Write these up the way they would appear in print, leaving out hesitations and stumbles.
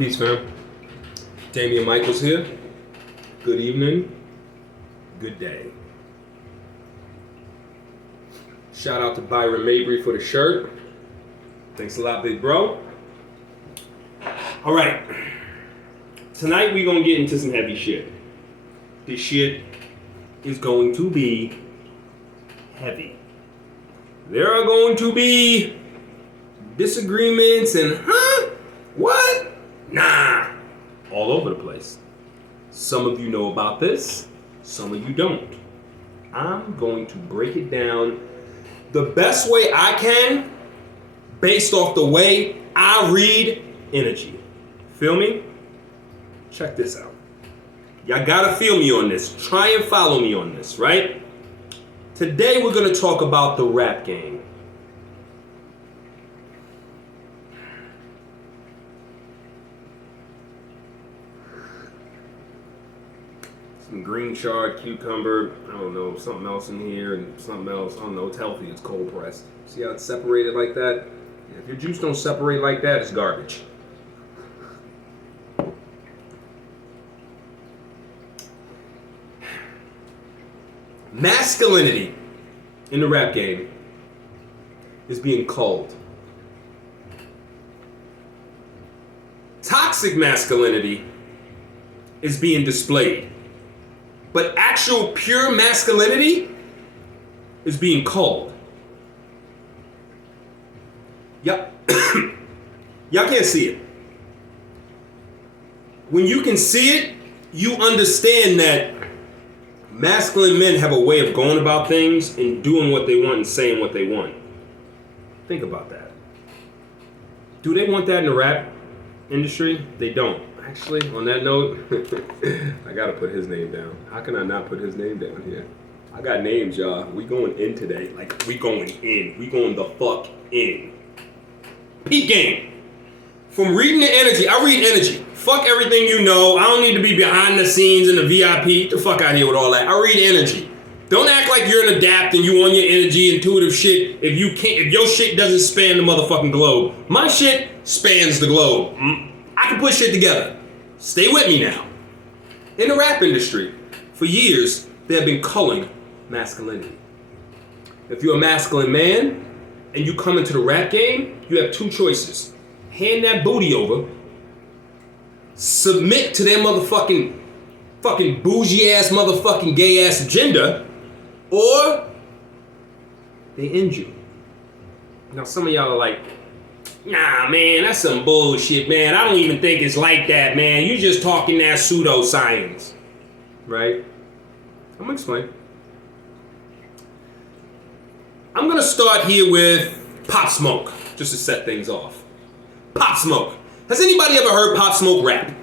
Peace, fam. Damian Michaels here. Good evening. Good day. Shout out to Byron Mabry for the shirt. Thanks a lot, big bro. All right. Tonight we're going to get into some heavy shit. This shit is going to be heavy. There are going to be disagreements and what? Nah. All over the place. Some of you know about this. Some of you don't. I'm going to break it down the best way I can based off the way I read energy. Feel me? Check this out. Y'all gotta feel me on this. Try and follow me on this, right? Today we're gonna talk about the rap game. Some green chard, cucumber, I don't know, something else in here and something else. I don't know, it's healthy, it's cold pressed. See how it's separated like that? If your juice don't separate like that, it's garbage. Masculinity in the rap game is being culled. Toxic masculinity is being displayed. But actual pure masculinity is being culled. Y'all can't see it. When you can see it, you understand that masculine men have a way of going about things and doing what they want and saying what they want. Think about that. Do they want that in the rap industry? They don't. Actually, on that note, I gotta put his name down. How can I not put his name down here? I got names, y'all. We going in today. Like, we going in. We going the fuck in. Peak game. From reading the energy, I read energy. Fuck everything you know. I don't need to be behind the scenes in the VIP. Get the fuck out of here with all that. I read energy. Don't act like you're an adapt and you on your energy, intuitive shit if your shit doesn't span the motherfucking globe. My shit spans the globe. I can put shit together. Stay with me now. In the rap industry, for years, they have been culling masculinity. If you're a masculine man and you come into the rap game, you have two choices. Hand that booty over, submit to their fucking bougie ass motherfucking gay ass agenda, or they end you. Now some of y'all are like, nah, man, that's some bullshit, man. I don't even think it's like that, man. You just talking that pseudoscience. Right? I'm gonna explain. I'm gonna start here with Pop Smoke, just to set things off. Pop Smoke. Has anybody ever heard Pop Smoke rap?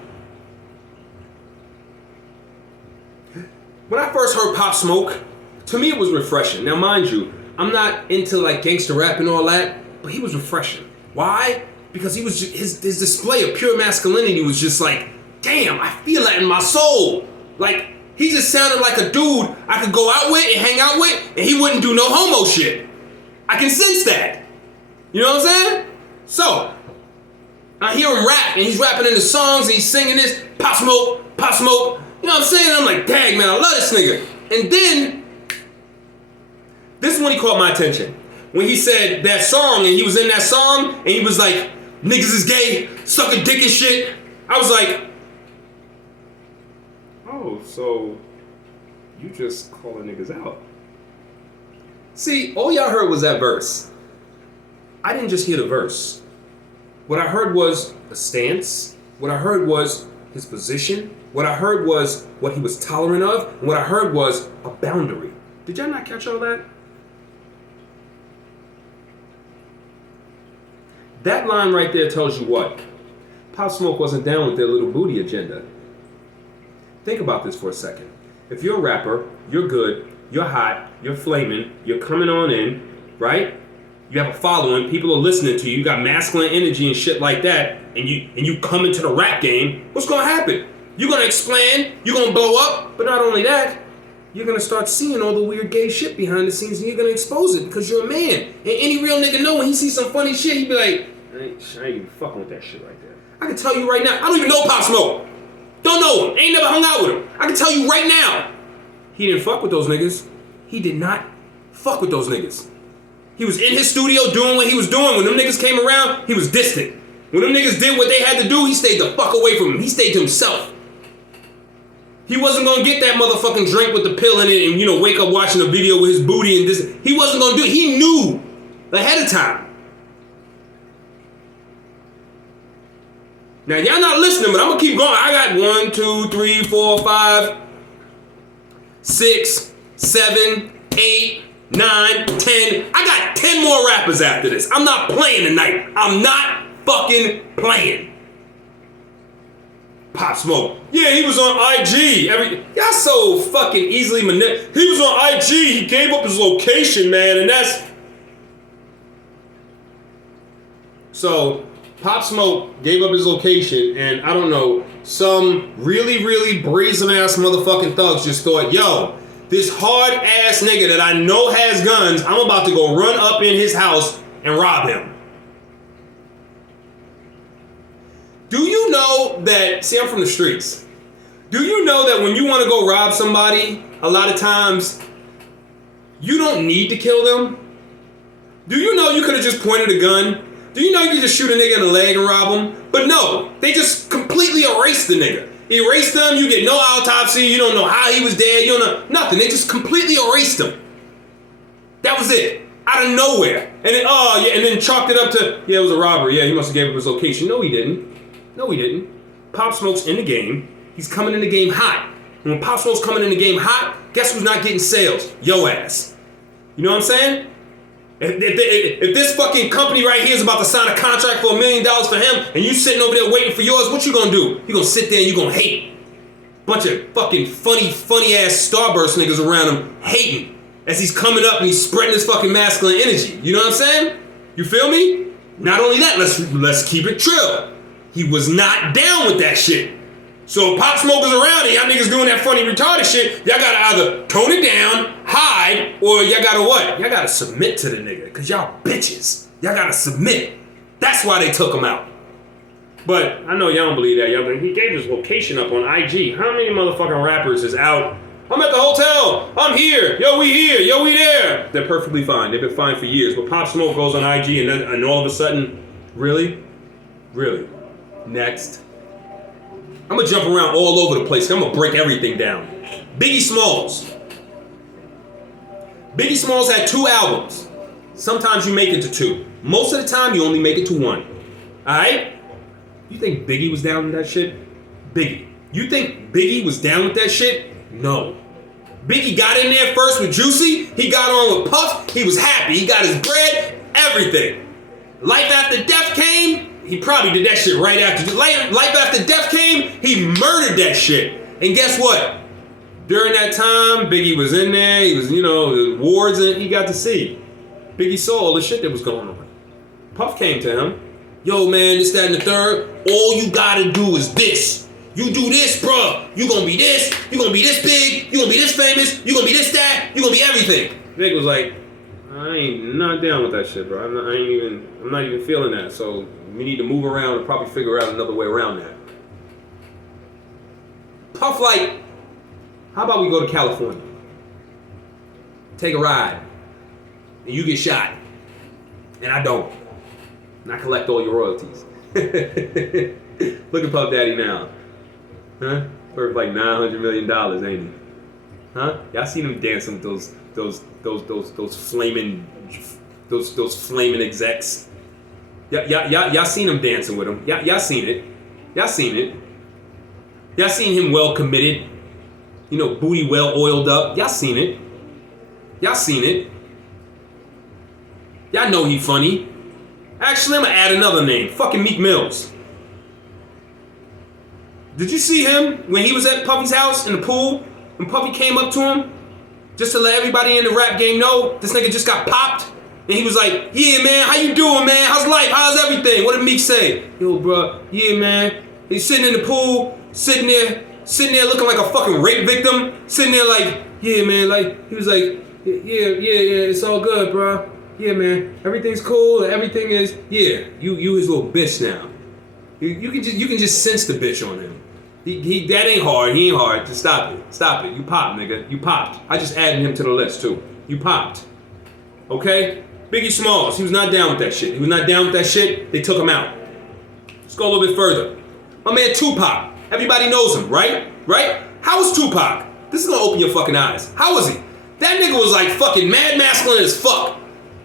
When I first heard Pop Smoke, to me it was refreshing. Now mind you, I'm not into like gangster rap and all that, but he was refreshing. Why? Because he was just, his display of pure masculinity was just like, damn, I feel that in my soul. Like, he just sounded like a dude I could go out with and hang out with, and he wouldn't do no homo shit. I can sense that. You know what I'm saying? So, I hear him rap, and he's rapping in the songs, and he's singing this, Pop Smoke, Pop Smoke. You know what I'm saying? I'm like, dang, man, I love this nigga. And then, this is when he caught my attention. When he said that song, and he was in that song, and he was like, niggas is gay, sucking dick and shit. I was like, oh, so you just calling niggas out. See, all y'all heard was that verse. I didn't just hear the verse. What I heard was a stance. What I heard was his position. What I heard was what he was tolerant of. And what I heard was a boundary. Did y'all not catch all that? That line right there tells you what? Pop Smoke wasn't down with their little booty agenda. Think about this for a second. If you're a rapper, you're good, you're hot, you're flaming, you're coming on in, right? You have a following, people are listening to you, you got masculine energy and shit like that, and you come into the rap game, what's gonna happen? You're gonna expand, you're gonna blow up, but not only that, you're gonna start seeing all the weird gay shit behind the scenes and you're gonna expose it because you're a man. And any real nigga know when he sees some funny shit, he be like, ain't even fucking with that shit right there. I can tell you right now, I don't even know Pop Smoke. Don't know him. Ain't never hung out with him. I can tell you right now, he didn't fuck with those niggas. He did not fuck with those niggas. He was in his studio doing what he was doing. When them niggas came around, he was distant. When them niggas did what they had to do, he stayed the fuck away from him. He stayed to himself. He wasn't gonna get that motherfucking drink with the pill in it and, you know, wake up watching a video with his booty and this. He wasn't gonna do it. He knew ahead of time. Now, y'all not listening, but I'm gonna keep going. I got 1, 2, 3, 4, 5, 6, 7, 8, 9, 10. I got 10 more rappers after this. I'm not playing tonight. I'm not fucking playing. Pop Smoke. Yeah, he was on IG. Y'all so fucking easily manipulated. He was on IG. He gave up his location, man, and that's... So... Pop Smoke gave up his location, and I don't know, some really, really brazen-ass motherfucking thugs just thought, yo, this hard-ass nigga that I know has guns, I'm about to go run up in his house and rob him. Do you know that, see, I'm from the streets. Do you know that when you want to go rob somebody, a lot of times, you don't need to kill them? Do you know you could have just pointed a gun? Do you know you can just shoot a nigga in the leg and rob him? But no, they just completely erased the nigga. Erased him, you get no autopsy, you don't know how he was dead, you don't know nothing. They just completely erased him. That was it. Out of nowhere. And then, oh yeah, and then chalked it up to, yeah, it was a robbery. Yeah, he must have gave up his location. No, he didn't. No, he didn't. Pop Smoke's in the game. He's coming in the game hot. And when Pop Smoke's coming in the game hot, guess who's not getting sales? Yo ass. You know what I'm saying? If this fucking company right here is about to sign a contract for $1 million for him, and you sitting over there waiting for yours, what you gonna do? You gonna sit there and you gonna hate. Bunch of fucking funny ass Starburst niggas around him hating as he's coming up and he's spreading his fucking masculine energy. You know what I'm saying? You feel me? Not only that, let's keep it trill. He was not down with that shit. So if Pop Smoke is around and y'all niggas doing that funny retarded shit, y'all gotta either tone it down, hide, or y'all gotta what? Y'all gotta submit to the nigga, cause y'all bitches. Y'all gotta submit. That's why they took him out. But I know y'all don't believe that. Y'all, he gave his location up on IG. How many motherfucking rappers is out? I'm at the hotel. I'm here. Yo, we here. Yo, we there. They're perfectly fine. They've been fine for years. But Pop Smoke goes on IG and all of a sudden, really? Really? Next. I'm gonna jump around all over the place. I'm gonna break everything down. Biggie Smalls. Biggie Smalls had 2 albums. Sometimes you make it to 2. Most of the time, you only make it to 1. Alright? You think Biggie was down with that shit? Biggie. You think Biggie was down with that shit? No. Biggie got in there first with Juicy. He got on with Puff. He was happy. He got his bread. Everything. Life After Death came. He probably did that shit right after. Life After Death came, he murdered that shit. And guess what? During that time, Biggie was in there. He was, you know, the wards, and he got to see. Biggie saw all the shit that was going on. Puff came to him. Yo, man, this, that, and the third. All you gotta do is this. You do this, bro. You gonna be this. You gonna be this big. You gonna be this famous. You gonna be this, that. You gonna be everything. Big was like, I ain't not down with that shit, bro. I'm not even feeling that. So we need to move around and probably figure out another way around that. Puff like, how about we go to California? Take a ride. And you get shot. And I don't. And I collect all your royalties. Look at Puff Daddy now. Huh? Worth like $900 million, ain't he? Huh? Y'all seen him dancing with those flaming execs. Y'all seen him dancing with him. Y'all seen it. Y'all seen it. Y'all seen him well committed. You know, booty well oiled up. Y'all seen it. Y'all seen it. Y'all know he funny. Actually, I'm gonna add another name. Fucking Meek Mills. Did you see him when he was at Puffy's house in the pool? When Puffy came up to him? Just to let everybody in the rap game know, this nigga just got popped. And he was like, yeah, man, how you doing, man? How's life? How's everything? What did Meek say? Yo, bro, yeah, man. He's sitting in the pool, sitting there looking like a fucking rape victim. Sitting there like, yeah, man, like, he was like, yeah, it's all good, bro. Yeah, man, everything's cool. Everything is, yeah. You his little bitch now. You can just sense the bitch on him. He that ain't hard. He ain't hard. Just stop it. You popped, nigga. You popped. I just added him to the list too. You popped. Okay? Biggie Smalls. He was not down with that shit. They took him out. Let's go a little bit further. My man Tupac. Everybody knows him, right? Right? How was Tupac? This is gonna open your fucking eyes. How was he? That nigga was like fucking mad masculine as fuck.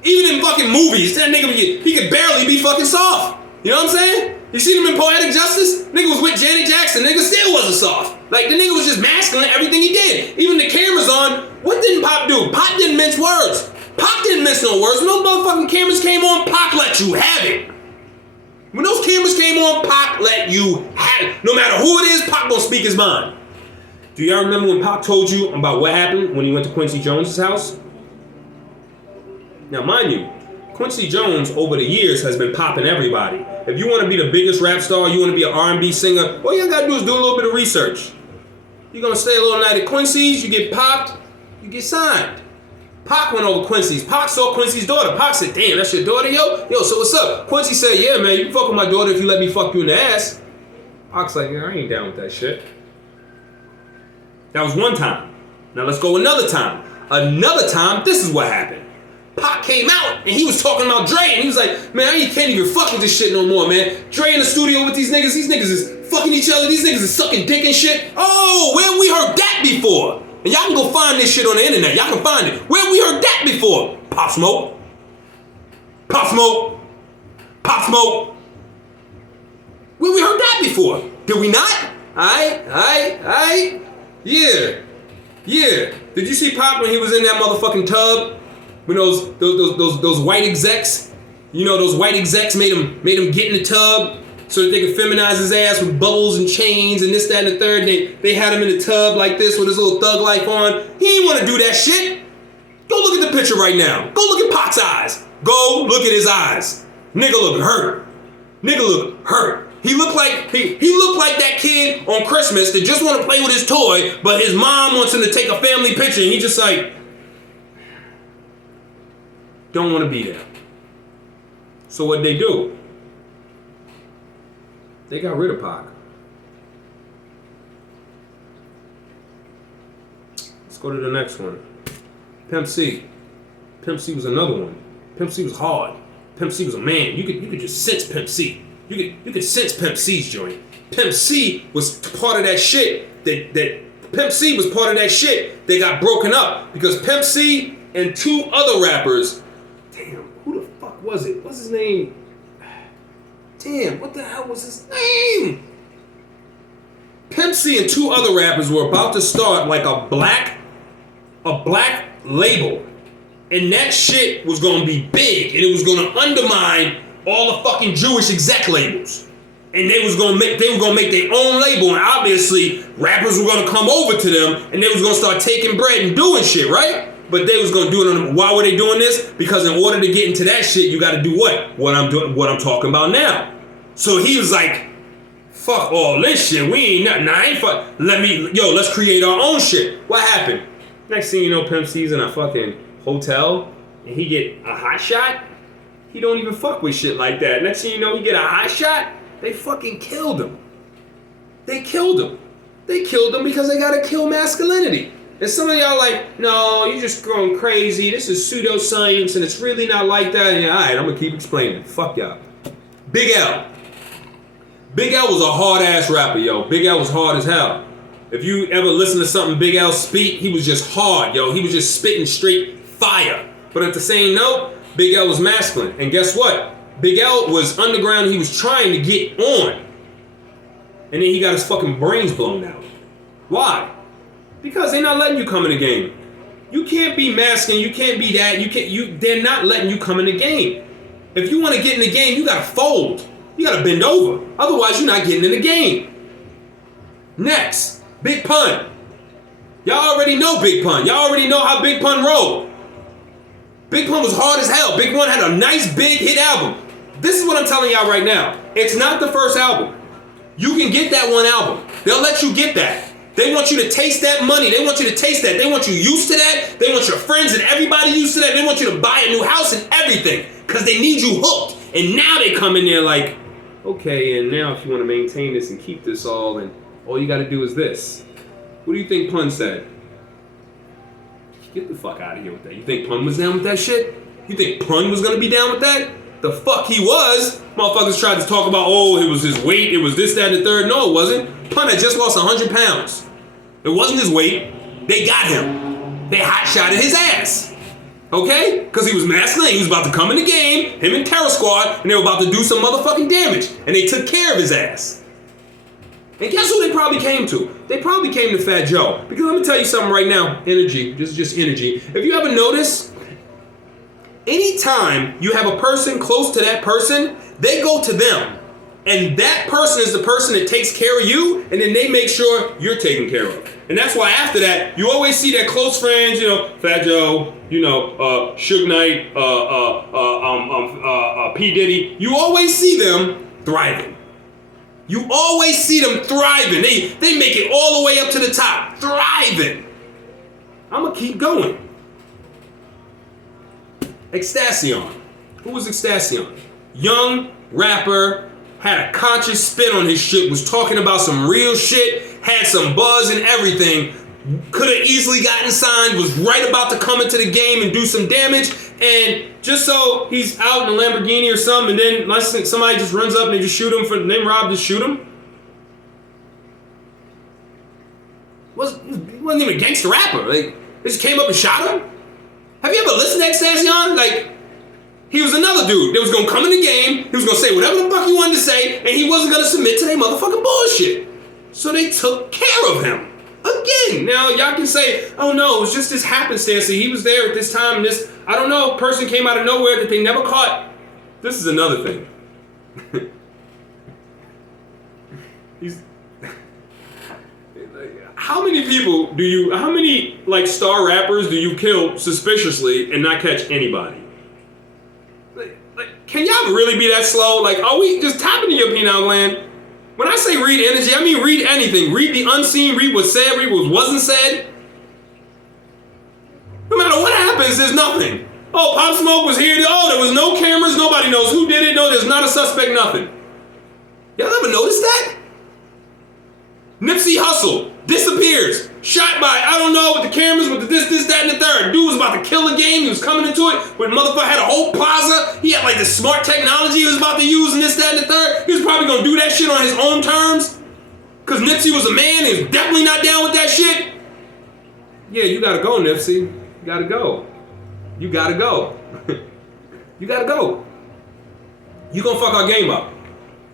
Even in fucking movies, that nigga, he could barely be fucking soft. You know what I'm saying? You seen him in Poetic Justice? Nigga was with Janet Jackson. Nigga still wasn't soft. Like, the nigga was just masculine at everything he did. Even the cameras on, what didn't Pop do? Pop didn't mince words. Pop didn't mince no words. When those motherfucking cameras came on, Pop let you have it. When those cameras came on, Pop let you have it. No matter who it is, Pop gonna speak his mind. Do y'all remember when Pop told you about what happened when he went to Quincy Jones' house? Now, mind you, Quincy Jones, over the years, has been popping everybody. If you want to be the biggest rap star, you want to be an R&B singer, all you gotta do is do a little bit of research. You're gonna stay a little night at Quincy's, you get popped, you get signed. Pac went over Quincy's. Pac saw Quincy's daughter. Pac said, damn, that's your daughter, yo? Yo, so what's up? Quincy said, yeah, man, you can fuck with my daughter if you let me fuck you in the ass. Pac's like, yeah, I ain't down with that shit. That was one time. Now let's go another time. Another time, this is what happened. Pac came out and he was talking about Dre and he was like, man, I can't even fuck with this shit no more, man. Dre in the studio with these niggas is fucking each other, these niggas is sucking dick and shit. Oh, where we heard that before? And y'all can go find this shit on the internet, y'all can find it. Where we heard that before? Pop Smoke. Pop Smoke. Pop Smoke. Where we heard that before? Did we not? Aight. Yeah. Did you see Pop when he was in that motherfucking tub? When those white execs, you know, those white execs made him get in the tub so that they could feminize his ass with bubbles and chains and this, that, and the third. They had him in the tub like this with his little thug life on. He didn't want to do that shit. Go look at the picture right now. Go look at Pac's eyes. Go look at his eyes. Nigga look hurt. He looked like that kid on Christmas that just want to play with his toy, but his mom wants him to take a family picture and he just like, don't want to be there. So what'd they do? They got rid of Pac. Let's go to the next one. Pimp C. Pimp C was another one. Pimp C was hard. Pimp C was a man. You could just sense Pimp C. You could sense Pimp C's joint. Pimp C was part of that shit that Pimp C was part of that shit that got broken up because Pimp C and two other rappers. Damn, who the fuck was it? What's his name? Damn, what the hell was his name? Pimp C and two other rappers were about to start like a black label. And that shit was gonna be big and it was gonna undermine all the fucking Jewish exec labels. And they were gonna make their own label, and obviously rappers were gonna come over to them and they was gonna start taking bread and doing shit, right? But they was gonna do it on them. Why were they doing this? Because in order to get into that shit, you gotta do what? What I'm talking about now. So he was like, fuck all this shit. We ain't nothing. I ain't fuck. Let's create our own shit. What happened? Next thing you know, Pimp C's in a fucking hotel and he get a hot shot. He don't even fuck with shit like that. Next thing you know, he get a hot shot. They fucking killed him. They killed him because they gotta kill masculinity. And some of y'all like, no, you're just going crazy. This is pseudoscience and it's really not like that. Yeah, alright, I'm gonna keep explaining. Fuck y'all. Big L. Big L was a hard ass rapper, yo. Big L was hard as hell. If you ever listen to something Big L speak, he was just hard, yo. He was just spitting straight fire. But at the same note, Big L was masculine. And guess what? Big L was underground. He was trying to get on. And then he got his fucking brains blown out. Why? Because they're not letting you come in the game. You can't be masculine. You can't be that. They're not letting you come in the game. If you want to get in the game, you gotta fold. You gotta bend over. Otherwise, you're not getting in the game. Next, Big Pun. Y'all already know Big Pun. Y'all already know how Big Pun rolled. Big Pun was hard as hell. Big Pun had a nice big hit album. This is what I'm telling y'all right now. It's not the first album. You can get that one album. They'll let you get that. They want you to taste that money. They want you to taste that. They want you used to that. They want your friends and everybody used to that. They want you to buy a new house and everything because they need you hooked. And now they come in there like, okay, and now if you want to maintain this and keep this all, and all you got to do is this. What do you think Pun said? Get the fuck out of here with that. You think Pun was down with that shit? You think Pun was going to be down with that? The fuck he was. Motherfuckers tried to talk about, oh, it was his weight, it was this, that, and the third. No, it wasn't. Pun had just lost 100 pounds. It wasn't his weight. They got him. They hot-shotted his ass. Okay? Because he was masculine. He was about to come in the game, him and Terror Squad, and they were about to do some motherfucking damage. And they took care of his ass. And guess who they probably came to? They probably came to Fat Joe. Because let me tell you something right now. Energy. Just energy. If you ever notice, anytime you have a person close to that person, they go to them. And that person is the person that takes care of you, and then they make sure you're taken care of. And that's why after that, you always see that close friends, Fat Joe, Suge Knight, P. Diddy. You always see them thriving. You always see them thriving. They make it all the way up to the top. Thriving. I'm going to keep going. Extacion. Who was Extacion? Young rapper, had a conscious spin on his shit, was talking about some real shit, had some buzz and everything, could have easily gotten signed, was right about to come into the game and do some damage, and just so he's out in a Lamborghini or something, and then somebody just runs up and they just shoot him, then Rob just shoot him. He wasn't even a gangster rapper. They just came up and shot him. Have you ever listened to Extacion? He was another dude that was going to come in the game, he was going to say whatever the fuck he wanted to say, and he wasn't going to submit to their motherfucking bullshit. So they took care of him. Again, now y'all can say, oh no, it was just this happenstance, he was there at this time, and this, I don't know, person came out of nowhere that they never caught. This is another thing. How many star rappers do you kill suspiciously and not catch anybody? Can y'all really be that slow? Are we just tapping into your pineal gland? When I say read energy, I mean read anything. Read the unseen, read what's said, read what wasn't said. No matter what happens, there's nothing. Oh, Pop Smoke was here. Oh, there was no cameras. Nobody knows who did it. No, there's not a suspect, nothing. Y'all ever notice that? Nipsey Hussle disappears. Shot by, I don't know, with the cameras, with the this, that, and the third. Dude was about to kill the game. He was coming into it. When motherfucker had a whole plaza. He had this smart technology he was about to use and this, that, and the third. He was probably going to do that shit on his own terms. Because Nipsey was a man. He was definitely not down with that shit. Yeah, you got to go, Nipsey. You got to go. You got to go. You got to go. You going to fuck our game up.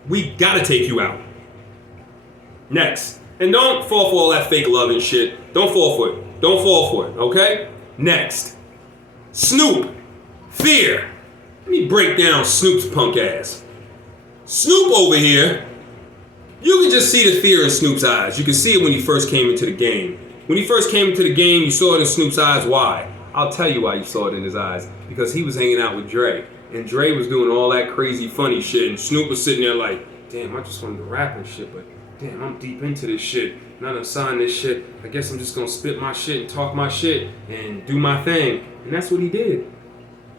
We got to take you out. Next. And don't fall for all that fake love and shit. Don't fall for it. Don't fall for it, okay? Next. Snoop. Fear. Let me break down Snoop's punk ass. Snoop over here, you can just see the fear in Snoop's eyes. You can see it when he first came into the game. When he first came into the game, you saw it in Snoop's eyes. Why? I'll tell you why you saw it in his eyes. Because he was hanging out with Dre. And Dre was doing all that crazy funny shit. And Snoop was sitting there like, damn, I just wanted to rap and shit, but damn, I'm deep into this shit. And I done signed this shit. I guess I'm just gonna spit my shit and talk my shit and do my thing. And that's what he did.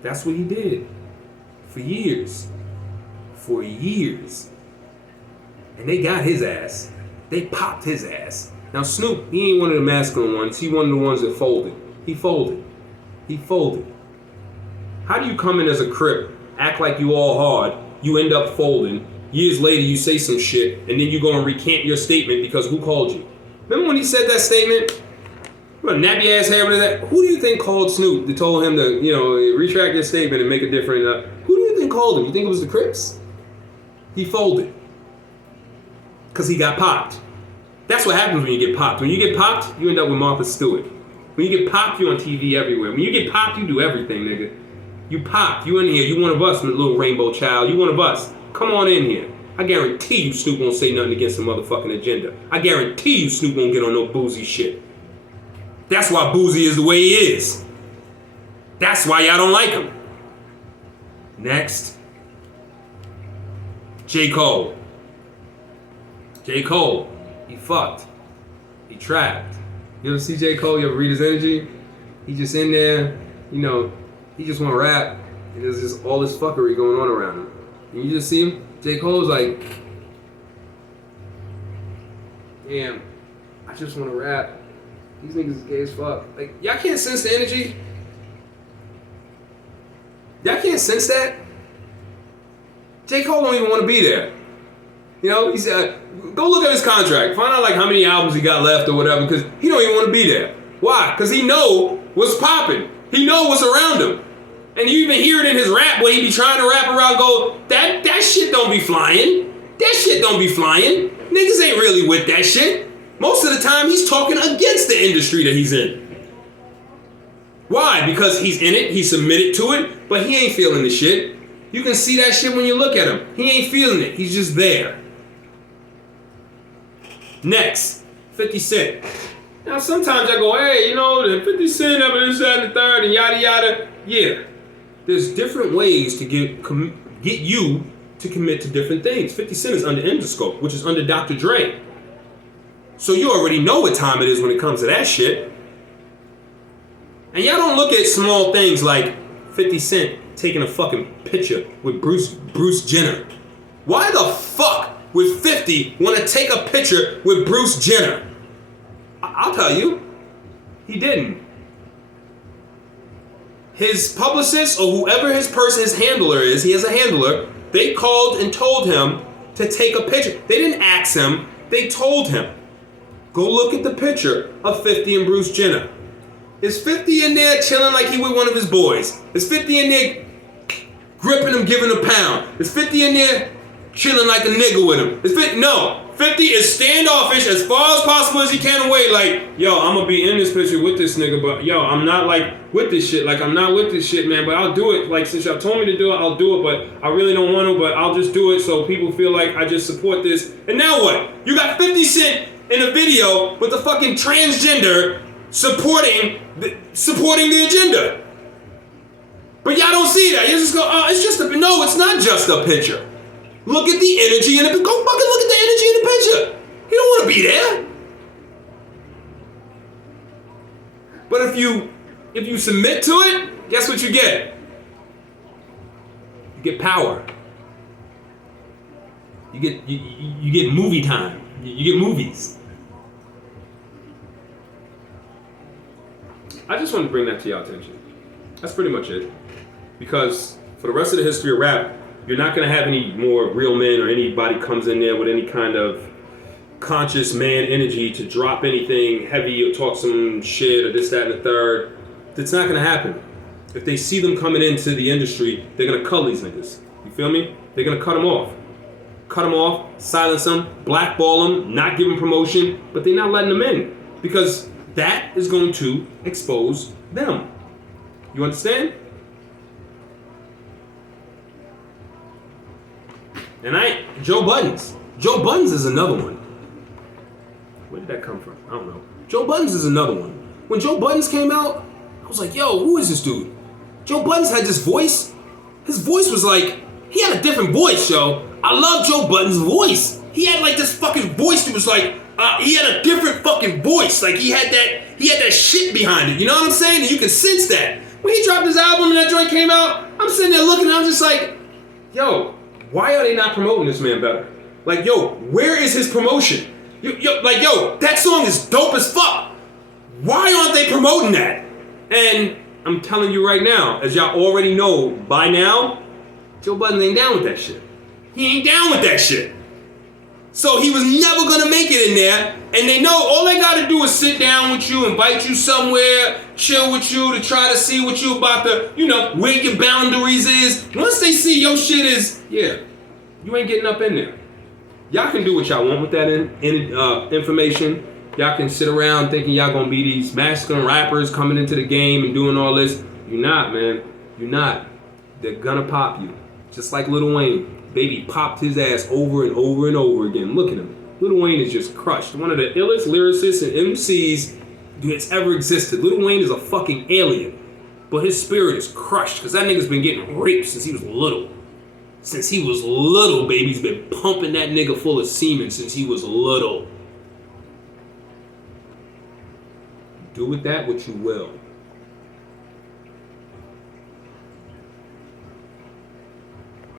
That's what he did. For years. For years. And they got his ass. They popped his ass. Now Snoop, he ain't one of the masculine ones. He one of the ones that folded. He folded. He folded. How do you come in as a Crip, act like you all hard, you end up folding, years later you say some shit, and then you go and recant your statement because who called you? Remember when he said that statement? What, nappy ass hair and that? Who do you think called Snoop that told him to, retract your statement and make a different, who do you think called him? You think it was the Crips? He folded. Because he got popped. That's what happens when you get popped. When you get popped, you end up with Martha Stewart. When you get popped, you're on TV everywhere. When you get popped, you do everything, nigga. You popped. You in here. You one of us, little rainbow child. You one of us. Come on in here. I guarantee you Snoop won't say nothing against the motherfucking agenda. I guarantee you Snoop won't get on no boozy shit. That's why Boozy is the way he is. That's why y'all don't like him. Next. J. Cole. J. Cole. He fucked. He trapped. You ever see J. Cole? You ever read his energy? He just in there, you know, he just want to rap. And there's just all this fuckery going on around him. And you just see him, J. Cole's like, damn, I just want to rap. These niggas is gay as fuck. Like, y'all can't sense the energy? Y'all can't sense that? J. Cole don't even want to be there. You know, he said, go look at his contract. Find out like how many albums he got left or whatever, because he don't even want to be there. Why? Because he know what's popping. He know what's around him. And you even hear it in his rap where he be trying to rap around, go, that shit don't be flying. That shit don't be flying. Niggas ain't really with that shit. Most of the time he's talking against the industry that he's in. Why? Because he's in it, he's submitted to it, but he ain't feeling the shit. You can see that shit when you look at him. He ain't feeling it, he's just there. Next, 50 Cent. Now sometimes I go, hey, you know, the 50 Cent up in this, that, and the third, and yada yada. Yeah, there's different ways to get you to commit to different things. 50 Cent is under Interscope, which is under Dr. Dre. So you already know what time it is when it comes to that shit. And y'all don't look at small things like 50 Cent taking a fucking picture with Bruce Jenner. Why the fuck would 50 want to take a picture with Bruce Jenner? I'll tell you, he didn't. His publicist or whoever his handler is, he has a handler, they called and told him to take a picture. They didn't ask him, they told him. Go look at the picture of 50 and Bruce Jenner. Is 50 in there chilling like he with one of his boys? Is 50 in there gripping him, giving a pound? Is 50 in there chilling like a nigga with him? Is 50, no. 50 is standoffish as far as possible as he can away. Like, yo, I'm gonna be in this picture with this nigga, but yo, I'm not like with this shit. Like, I'm not with this shit, man, but I'll do it. Like, since y'all told me to do it, I'll do it, but I really don't want to, but I'll just do it so people feel like I just support this. And now what? You got 50 Cent in a video with the fucking transgender supporting the agenda. But y'all don't see that. You just go, oh, it's just no, it's not just a picture. Look at the energy in it. Go fucking look at the energy in the picture. You don't want to be there. But if you submit to it, guess what you get? You get power. You get movie time. You get movies. I just wanted to bring that to your attention. That's pretty much it. Because for the rest of the history of rap, you're not going to have any more real men or anybody comes in there with any kind of conscious man energy to drop anything heavy or talk some shit or this, that, and the third. That's not going to happen. If they see them coming into the industry, they're going to cull these niggas. You feel me? They're going to cut them off. Cut them off, silence them, blackball them, not give them promotion, but they're not letting them in. Because that is going to expose them. You understand? And Joe Buttons. Joe Buttons is another one. Where did that come from? I don't know. Joe Buttons is another one. When Joe Buttons came out, I was like, yo, who is this dude? Joe Buttons had this voice. His voice was like, he had a different voice, yo. I love Joe Buttons' voice. He had like this fucking voice that was like, he had a different fucking voice. Like he had that shit behind it. You know what I'm saying? And you can sense that. When he dropped his album and that joint came out, I'm sitting there looking and I'm just like, yo, why are they not promoting this man better? Like, yo, where is his promotion? Yo, that song is dope as fuck. Why aren't they promoting that? And I'm telling you right now, as y'all already know by now, Joe Budden ain't down with that shit. He ain't down with that shit. So he was never gonna make it in there, and they know all they gotta do is sit down with you, invite you somewhere, chill with you to try to see what you about to, where your boundaries is. Once they see your shit is, yeah, you ain't getting up in there. Y'all can do what y'all want with that information. Y'all can sit around thinking y'all gonna be these masculine rappers coming into the game and doing all this. You're not, man. You're not. They're gonna pop you. Just like Lil Wayne. Baby popped his ass over and over and over again. Look at him. Lil Wayne is just crushed. One of the illest lyricists and MCs that's ever existed. Lil Wayne is a fucking alien. But his spirit is crushed because that nigga's been getting raped since he was little. Since he was little, baby's been pumping that nigga full of semen since he was little. Do with that what you will.